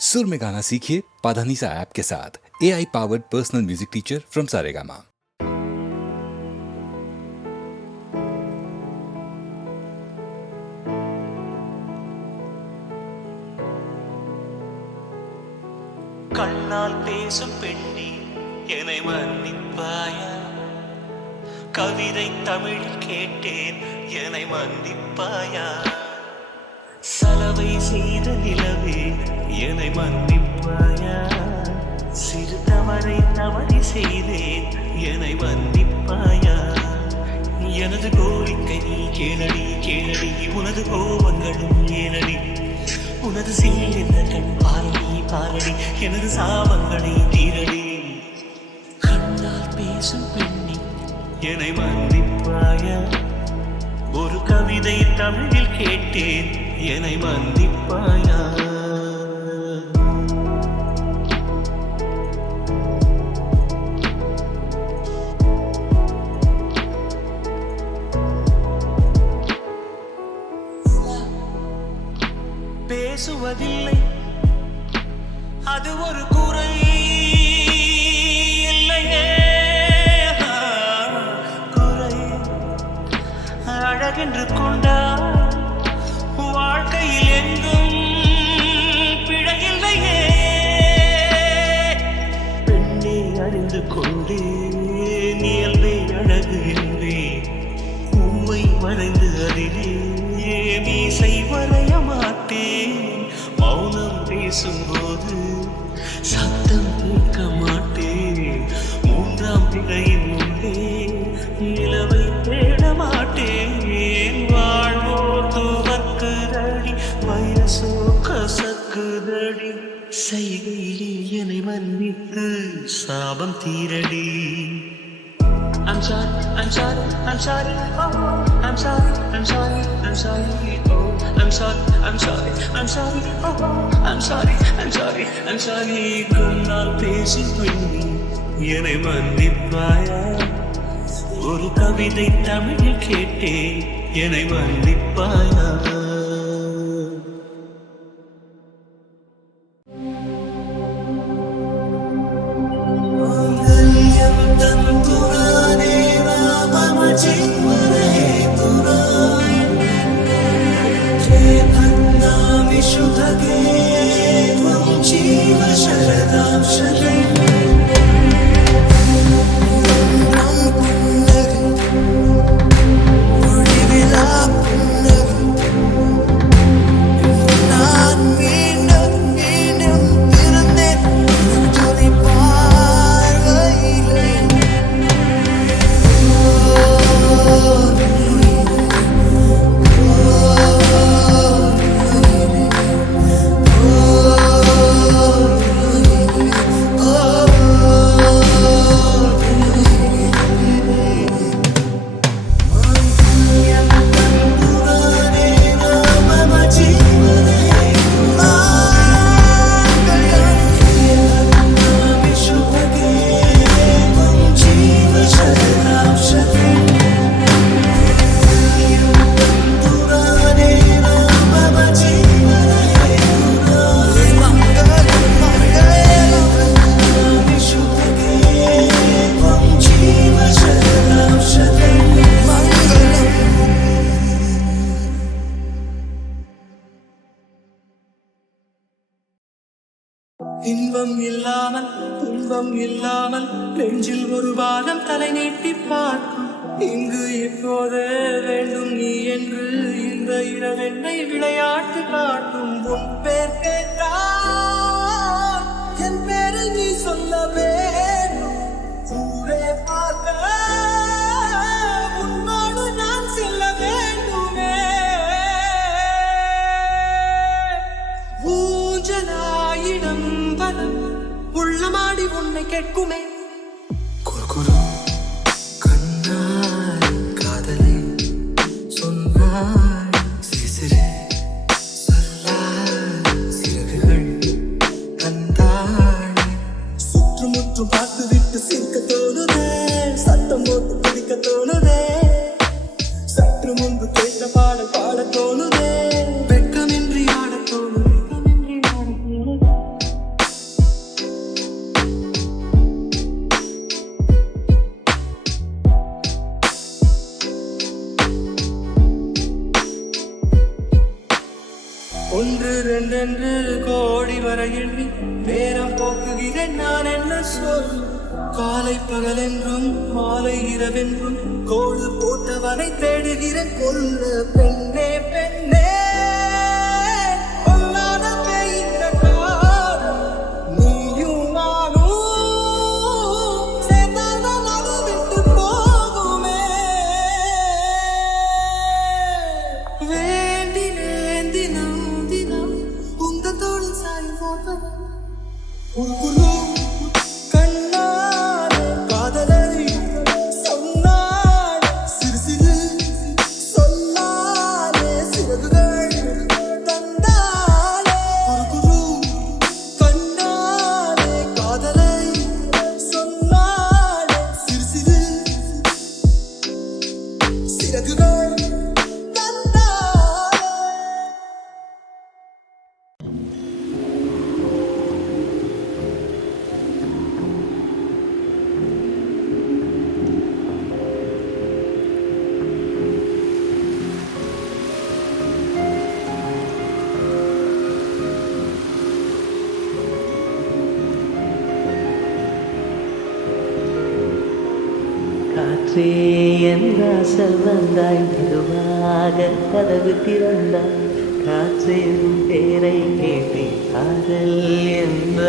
सुर में गाना सीखिए पाधानीसा ऐप के साथ। AI powered personal music teacher from Saregama. கண்ணால் பேசும் பெண்ணே என்னை மன்னிப்பாயா? கவிதை தமிழில் கேட்டேன் என்னை மன்னிப்பாயா? சலவை செய்த நிலவே என்னை மன்னிப்பாயா? சிறு தவறி செய்தேன் என்னை மன்னிப்பாயா? எனது கோரிக்கை நீ கேளடி கேளடி, உனது கோபங்களும் ஏனடி? உனது சில்லென்ற கண் பாரடி பாரடி, எனது சாபங்களை தீரடி. கண்ணால் பேசும் பெண்ணி என்னை மன்னிப்பாயா? ஒரு கவிதை தமிழில் கேட்டேன் என்னை மன்னிப்பாயா? பேசுவதில்லை அது ஒரு குறை இல்லையே, குறை அழகென்று கொண்டால் வாழ்க்கையில் எங்கும் பிழையில்லையே. பெண்ணே அறிந்து கொண்டே இயல்பே அழகு என்றே உம்மை மறைந்து அதிலே மீசை வரைய மாட்டேன். மௌனம் பேசும்போது சத்தம் கேட்க மாட்டேன். மூன்றாம் பிறையின் முன்னே நிலவை தேட மாட்டேன். வாழ்வோ துவக்குதடி, வயசோ கசக்குதடி. செய்கையில் என்னை மன்னித்து சாபம் தீரடி. I'm sorry, I'm sorry, I'm sorry, oh, I'm sorry, I'm sorry, I'm sorry, oh, I'm sorry, I'm sorry, I'm sorry, oh, I'm sorry, I'm sorry, I'm sorry. கண்ணால் பேசும் பெண்ணே என்னை மன்னிப்பாயா? ஒரு கவிதை தமிழில் கேட்டேன் என்னை மன்னிப்பாயா? இன்பம் இல்லாமல் துன்பம் இல்லாமல் நெஞ்சில் ஒரு பாகம் தலை நீட்டி பார்க்கும். இங்கு இப்போது வேண்டும் நீ என்று இந்த இரவெண்ணை விளையாட்டு காட்டும். உன் பேர் கேட்டால் என் பேரை நீ சொல்ல வேண்டும். ஊரே பார்க்க உன்னோடு நான் செல்ல வேண்டுமே. ஊஞ்சலாயிடம் உள்ளமாடி உன்னை கேட்குமே. குறுகுறு கண்ணாய் காதலை சொன்னாய், சிசிறு சொல்லாய் சிறகுகள் தந்தாய். சுற்றுமுற்றும் பார்த்து விட்டு சிரிக்க தோணுதே, சத்தம் போட்டு பிடிக்க தோணுதே. சற்று முன்பு கேட்ட பாட தோணுதே, வெட்கமின்றி ஆட தோணுதே. திடீரென்று கோடி வர எண்ணி நேரம் போக்குகிறேன் நான் என்ன சொல் காலை பகலென்றும் மாலை இரவென்றும் கோடு போட்டவனை தேடுகிறேன் கொல்ல பெண்ணே பெண்ணே பொல்லாத பெய்த காலம் நீயும் நானும் சேர்ந்தால்தான் அது விட்டு போகுமே வேண்டினேன் தினம் தினம் உங்கள் தோளில் சாய் போட்டவன் உருகுலோ கண்ணாலே காதலை சொன்னாள் சிறு சிறு சொல்லாலே சிறகுகள் தந்தாலே உருகுலோ கண்ணாலே காதலை சொன்னாள் சிறு சிறு சிறகுகள் தந்தாலே காற்றே என்றாசல் வந்தாய் மெதுவாக கதவு திறந்தாய் காற்றே உன் பேரை கேட்டேன் காதல் என்ற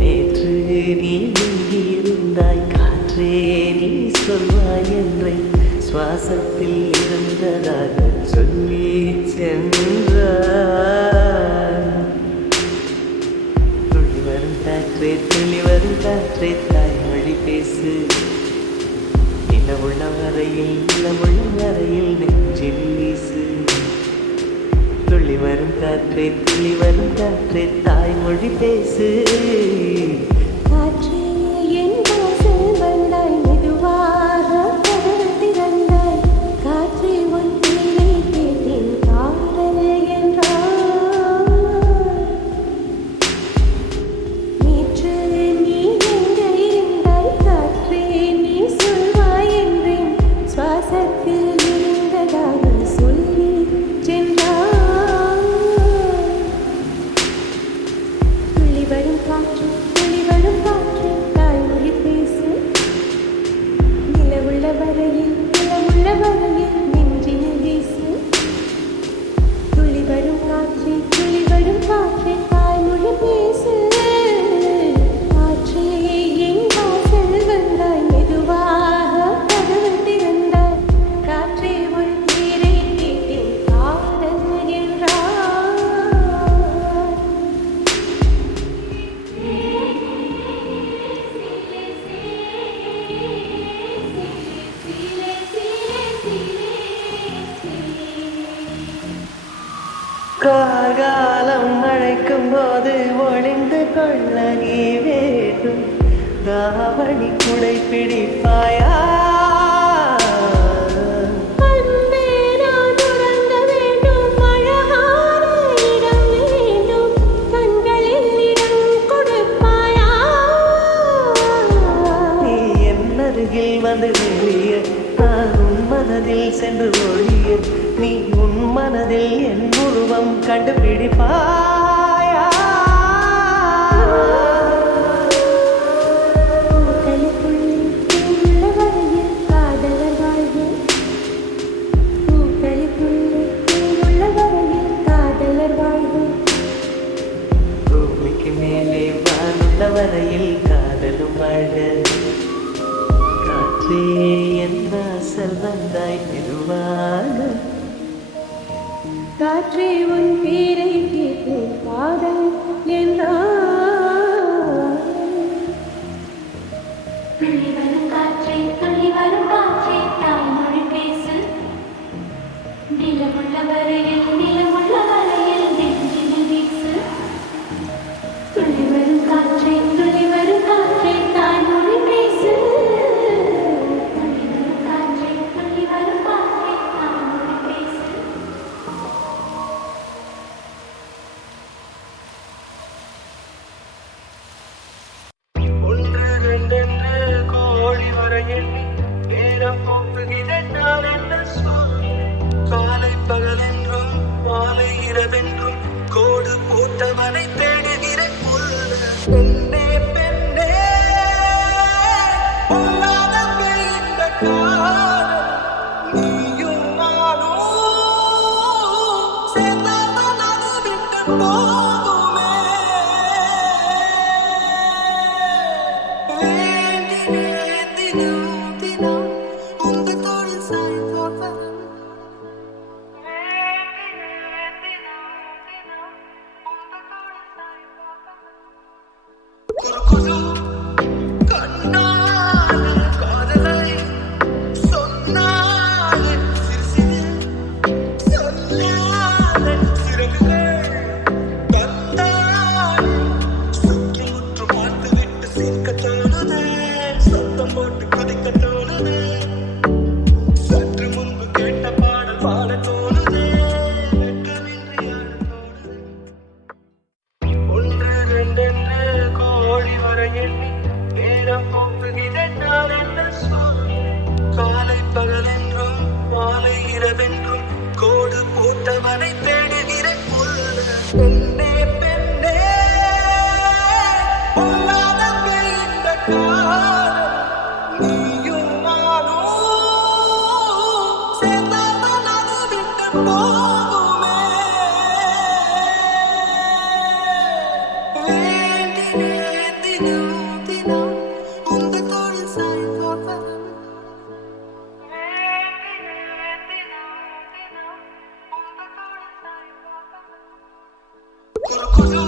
நேற்று நீ நீங்கியிருந்தாய் காற்றே நீ சொல்வாய் என்றேன் சுவாசத்தில் இருந்ததாக சொல்லி சென்றாய் துள்ளி வரும் காற்றே தாய்மொழி பேசு நிலவுள்ள வரையில் நெஞ்சில் வீசு துள்ளி வரும் காற்றே தாய்மொழி பேசு காற்றே என் வாசல் வந்தாய் மெதுவாக கதவு திறந்தாய் காற்றே உன் பேரை கேட்டேன் காதல் என்றாய் நேற்று நீ எங்கே இருந்தாய் காற்றே நீ சொல்வாய் என்றேன் சுவாசத்தில் இருந்ததாக சொல்லி சென்றாய் துள்ளி வரும் காற்று தாய்மொழி பேசு நிலவுள்ள வரையில் நெஞ்சினில் வீசு துள்ளி வரும் காற்றே தாய்மொழி பேசு காற்றே என் வாசல் வந்தாய் மெதுவாக கதவு திறந்தாய் காற்றே உன் பேரை கேட்டேன் காதல் என்றாய் கார்காலம் அழைக்கும் போது ஒளிந்து கொள்ள நீ வேண்டும் தாவணி குடை பிடிப்பாயா அன்பே நான் உறங்க வேண்டும் அழகான இடம் வேண்டும் கண்களில் இடம் கொடுப்பாயா நீ என் அருகில் வந்து வெளிய நான் உன் மனதில் சென்று ஒழிய நீ உன் மனதில் என் உருவம் கண்டுபிடிப்பாயா பூக்களுக்குள்ளே உள்ள வரையில் காதலர் வாழ்வு பூக்களுக்குள்ளே உள்ள வரையில் காதலர் வாழ்வு பூமிக்கு மேலே வானுள்ள வரையில் காதலும் வாழ காற்றே என் வாசல் வந்தாய் மெதுவாக காற்றே உன் பேரை கேட்டேன் காதல் என்றாய் துள்ளி வரும் காற்றே தாய்மொழி பேசு நிலமுள்ள வரையில் நெஞ்சினில் வீசு துள்ளி வரும் காற்றே தாய்மொழி பேசு துள்ளி வரும் காற்றே தாய்மொழி பேசு போட்டவனை தேடுகிற பெண்ணே பெண்ணே பொல்லாத பெய்த காலம் நீயும் நானும் சேர்ந்தாதான் அது விட்டு போகுமே வேண்டினேன் தினம் தினம் உந்த தோளில் சாய்ந்தோப்பவன் குறுகுறு கண்ணால் காதலை சொன்னாலே சிறு சொன்னாலே சிறகுகள் தந்தால் சுற்றுமுற்று பார்த்துவிட்டு சிரிக்க தோணுதே சத்தம் போட்டு குதிக்க தோணுதே சற்று முன்பு கேட்ட பாடல் பாட தோணுதே வெட்கமின்றி ஆட தோணுதே ஒன்று ரெண்டென்று கோடி வரை எண்ணி நேரம் போக்குகிறேன் நான் என்ன சொல்ல காலை பகலென்றும் மாலை இரவென்றும் கோடு போட்டவனை தேடுகிறேன் பெண்ணே பெண்ணே பொல்லாத பெய்த காலம் நீயும் நானும் சேர்ந்தாதான் அது விட்டு போகுமே வேண்டினேன் தினம் தினம் உந்த தோளில் சாய்ந்தோப்பவன் குறுகுறு